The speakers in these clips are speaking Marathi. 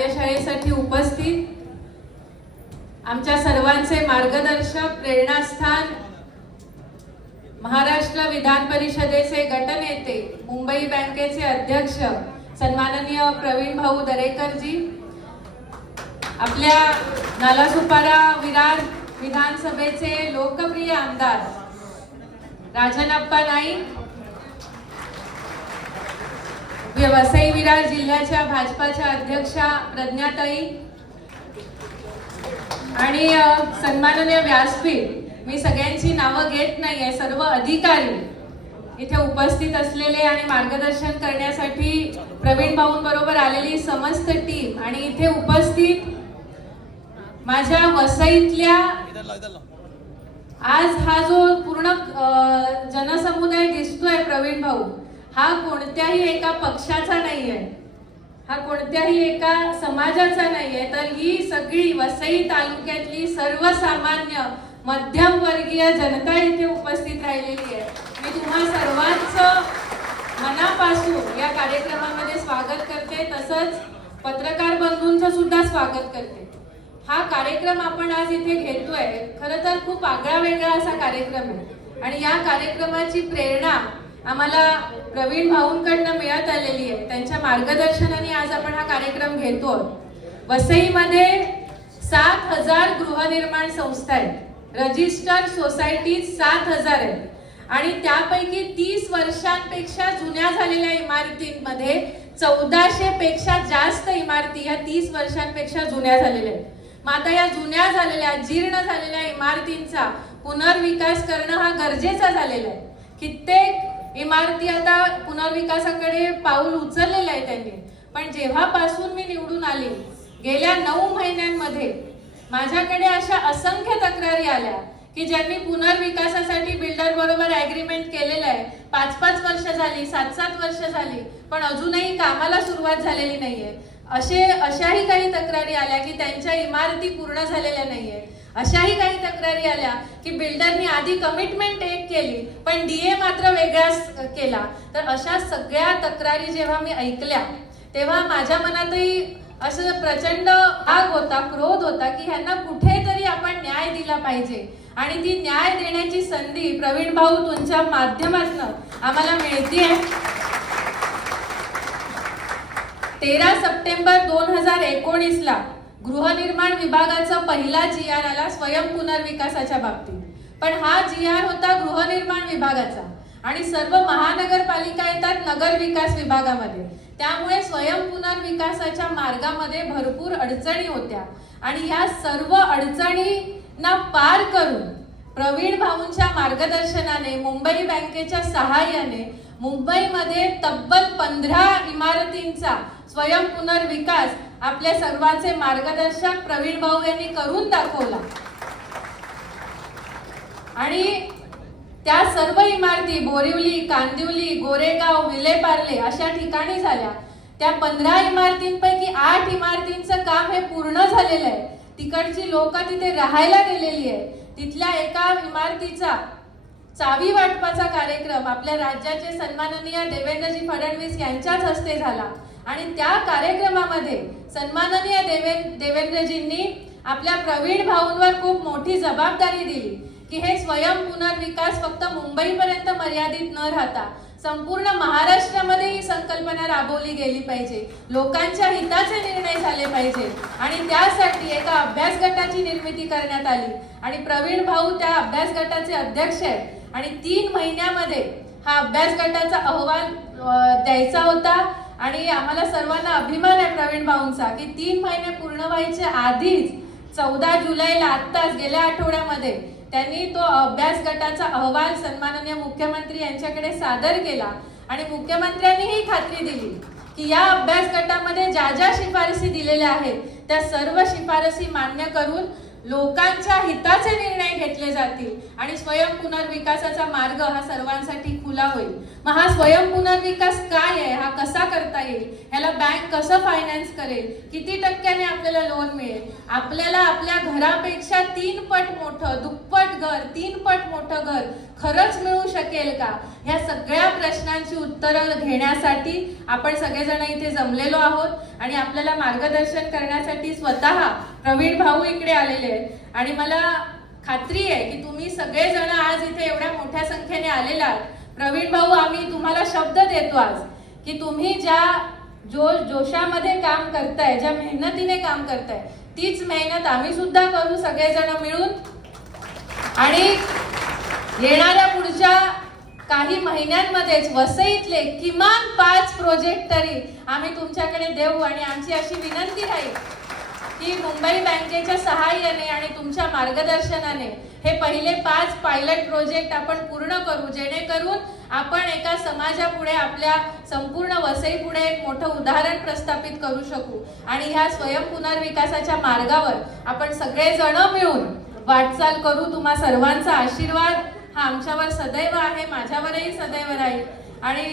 कार्यशाळेसाठी उपस्थित आमच्या सर्वांचे मार्गदर्शक प्रेरणास्थान महाराष्ट्र विधान परिषदेचे गटनेते मुंबई बँकेचे अध्यक्ष सन्माननीय प्रवीण भाऊ दरेकरजी आपल्या नालासुपारा विरार विधानसभेचे लोकप्रिय आमदार राजनप्पा नाईक वसई विरार जिल्ह्याच्या भाजपाच्या अध्यक्षा प्रज्ञाताई. आणि सन्माननीय व्यासपीठ मी सगळ्यांची नावं घेत नाही आहे सर्व अधिकारी इथे उपस्थित असलेले आणि मार्गदर्शन करण्यासाठी प्रवीण भाऊंबरोबर आलेली समस्त टीम आणि इथे उपस्थित माझ्या वसईतल्या आज हा जो पूर्ण जनसमुदाय दिसतोय प्रवीण भाऊ हा कोणत्याही एका पक्षाचा नाही आहे हा कोणत्याही एका समाजाचा नाही आहे तर ही सगळी वसई तालुक्यातली सर्वसामान्य मध्यमवर्गीय जनता इथे उपस्थित राहिलेली आहे. मी तुम्हा सर्वांचं मनापासून या कार्यक्रमामध्ये स्वागत करते. तसंच पत्रकार बंधूंचं सुद्धा स्वागत करते. हा कार्यक्रम आपण आज इथे घेतोय. खरं तर खूप आगळा वेगळा असा कार्यक्रम आहे. आणि या कार्यक्रमाची प्रेरणा आम्हाला प्रवीण भाऊंकडनं मिळत आलेली आहे. त्यांच्या मार्गदर्शनाने आज आपण हा कार्यक्रम घेतो वसईमध्ये सात हजार गृहनिर्माण संस्था आहेत. रजिस्टर सोसायटी सात हजार आहेत. आणि त्यापैकी तीस वर्षांपेक्षा जुन्या झालेल्या इमारतींमध्ये चौदाशे पेक्षा जास्त इमारती ह्या तीस वर्षांपेक्षा जुन्या झालेल्या आहेत. मग आता या जुन्या झालेल्या जीर्ण झालेल्या इमारतींचा पुनर्विकास करणं हा गरजेचा झालेला आहे. कित्येक इमारती आता पुनर्विकासाकडे पाऊल उचललेलं आहे त्यांनी. पण जेव्हापासून मी निवडून आली गेल्या नऊ महिन्यांमध्ये माझ्याकडे अशा असंख्य तक्रारी आल्या की ज्यांनी पुनर्विकासासाठी बिल्डर बरोबर ऍग्रीमेंट केलेलं आहे. पाच पाच वर्ष झाली सात सात वर्ष झाली पण अजूनही कामाला सुरुवात झालेली नाहीये. असे अशाही काही तक्रारी आल्या की त्यांच्या इमारती पूर्ण झालेल्या नाहीये. अशाही काही तक्रारी आल्या की बिल्डरनी आधी कमिटमेंट एक केली पण डीए मात्र वेगळाच केला. तर अशा सगळ्या तक्रारी जेव्हा मी ऐकल्या तेव्हा माझ्या मनातही असं प्रचंड आग होता क्रोध होता की ह्यांना कुठेतरी आपण न्याय दिला पाहिजे. आणि ती न्याय देण्याची संधी प्रवीण भाऊ तुमच्या माध्यमातून आम्हाला मिळते तेरा सप्टेंबर दोन हजार एकोणीसला गृहनिर्माण विभागाचा पहिला जी आर आला स्वयं पुनर्विकासाच्या बाबतीत. पण हा जी आर होता गृहनिर्माण विभागाचा. आणि सर्व महानगरपालिका येतात नगर विकास विभागामध्ये. त्यामुळे स्वयं पुनर्विकासाच्या मार्गामध्ये भरपूर अडचणी होत्या. आणि ह्या सर्व अडचणींना पार करून प्रवीण भाऊंच्या मार्गदर्शनाने मुंबई बँकेच्या सहाय्याने मुंबईमध्ये तब्बल पंधरा इमारतींचा स्वयं पुनर्विकास आपल्या सर्वांचे मार्गदर्शक प्रवीण भाऊ यांनी करून दाखवला. आणि त्या सर्व इमारती बोरिवली कांदिवली गोरेगाव विलेपार्ले अशा ठिकाणी झाल्या. त्या पंधरा इमारतींपैकी आठ इमारतींचं काम हे पूर्ण झालेलं आहे. तिकडची लोक तिथे राहायला गेलेली आहे तिथल्या एका इमारतीचा चावी वाटपाचा कार्यक्रम आपल्या राज्याचे सन्माननीय देवेंद्रजी फडणवीस यांच्याच हस्ते झाला. आणि त्या कार्यक्रमामध्ये सन्माननीय देवें देवेंद्रजींनी आपल्या प्रवीण भाऊंवर खूप मोठी जबाबदारी दिली की हे स्वयं पुनर्विकास फक्त मुंबईपर्यंत मर्यादित न राहता संपूर्ण महाराष्ट्रामध्ये ही संकल्पना राबवली गेली पाहिजे. लोकांच्या हिताचे निर्णय झाले पाहिजे. आणि त्यासाठी एका अभ्यास गटाची निर्मिती करण्यात आली. आणि प्रवीण भाऊ त्या अभ्यास गटाचे अध्यक्ष आहेत. आणि तीन महिन्यामध्ये हा अभ्यास गटाचा अहवाल द्यायचा होता. आणि आम्हाला सर्वांना अभिमान आहे प्रवीण भाऊंचा की तीन महिने पूर्ण व्हायचे आधीच चौदा जुलैला आत्ताच गेल्या आठवड्यामध्ये त्यांनी तो अभ्यास गटाचा अहवाल सन्माननीय मुख्यमंत्री यांच्याकडे सादर केला आणि मुख्यमंत्र्यांनी ही खात्री दिली की या अभ्यास गटामध्ये ज्या ज्या शिफारसी दिलेल्या आहेत त्या सर्व शिफारसी मान्य करून लोकांच्या हिताचे निर्णय घेतले जातील आणि स्वयं पुनर्विकासाचा मार्ग हा सर्वांसाठी खुला होईल. मग हा स्वयं पुनर्विकास काय आहे? हा कसा करता येईल? ह्याला बँक कसं फायनान्स करेल? किती टक्क्याने आपल्याला लोन मिळेल? आपल्याला आपल्या घरापेक्षा तीन पट मोठं दुप्पट घर तीन पट मोठं घर खरंच मिळू शकेल का? ह्या सगळ्या प्रश्नांची उत्तरं घेण्यासाठी आपण सगळेजण इथे जमलेलो आहोत आणि आपल्याला मार्गदर्शन करण्यासाठी स्वतः प्रवीण भाऊ इकडे आलेले आहेत. आणि मला खात्री आहे की तुम्ही सगळेजण आज इथे एवढ्या मोठ्या संख्येने आलेला आहात. प्रवीण भाऊ आम्ही तुम्हाला शब्द देतो आज की तुम्ही ज्या जो जोशामध्ये काम करताय ज्या मेहनतीने काम करताय तीच मेहनत आम्ही सुद्धा करू सगळेजण मिळून. आणि येणाऱ्या पुढच्या काही महिन्यांमध्येच वसईतले किमान पाच प्रोजेक्ट तरी आम्ही तुमच्याकडे देऊ आणि आमची अशी विनंती राहील की मुंबई बँकेच्या सहाय्याने आणि तुमच्या मार्गदर्शनाने हे पहिले पाच पायलट प्रोजेक्ट आपण पूर्ण करू. जेणेकरून आपण एका समाजापुढे आपल्या संपूर्ण वसईपुढे एक मोठं उदाहरण प्रस्थापित करू शकू. आणि ह्या स्वयं पुनर्विकासाच्या मार्गावर आपण सगळेजण मिळून वाटचाल करू. तुम्हा सर्वांचा आशीर्वाद. हा आमच्यावर सदैव आहे माझ्यावरही सदैव राहील. आणि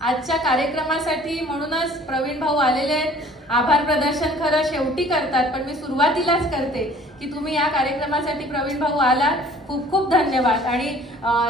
आजच्या कार्यक्रमासाठी म्हणूनच प्रवीण भाऊ आलेले आहेत. आभार प्रदर्शन खरं शेवटी करतात पण मी सुरुवातीलाच करते की तुम्ही या कार्यक्रमासाठी प्रवीण भाऊ आलात. खूप खूप धन्यवाद. आणि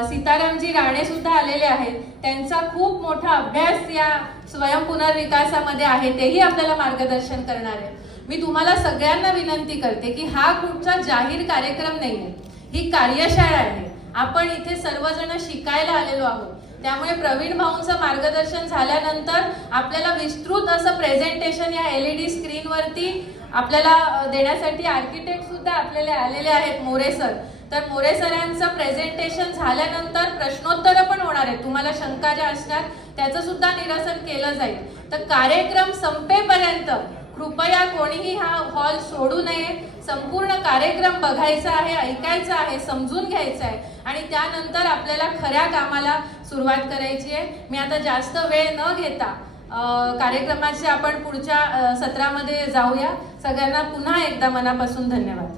सीतारामजी राणे सुद्धा आलेले आहेत. त्यांचा खूप मोठा अभ्यास या स्वयं पुनर्विकासामध्ये आहे तेही आपल्याला मार्गदर्शन करणार आहे. मी तुम्हाला सगळ्यांना विनंती करते की हा कुठचा जाहीर कार्यक्रम नाही आहे ही कार्यशाळा आहे. आपण इथे सर्वजण शिकायला आलेलो आहोत. त्यामुळे प्रवीण भाऊंचं मार्गदर्शन झाल्यानंतर आपल्याला विस्तृत असं प्रेझेंटेशन या एल ई डी स्क्रीनवरती आपल्याला देण्यासाठी आर्किटेक्ट सुद्धा आपल्याला आलेले आहेत मोरे सर. तर मोरे सरांचं प्रेझेंटेशन झाल्यानंतर प्रश्नोत्तर पण होणार आहेत. तुम्हाला शंका ज्या असणार त्याचं सुद्धा निरसन केलं जाईल. तर कार्यक्रम संपेपर्यंत कृपया कोणीही हा हॉल सोडू नये. संपूर्ण कार्यक्रम बघायचा आहे ऐकायचा आहे समजून घ्यायचा आहे. आणि त्यानंतर आपल्याला खऱ्या कामाला सुरुवात करायची आहे. मी आता जास्त वेळ न घेता कार्यक्रमाचे आपण पुढच्या सत्रामध्ये जाऊया. सगळ्यांना पुन्हा एकदा मनापासून धन्यवाद.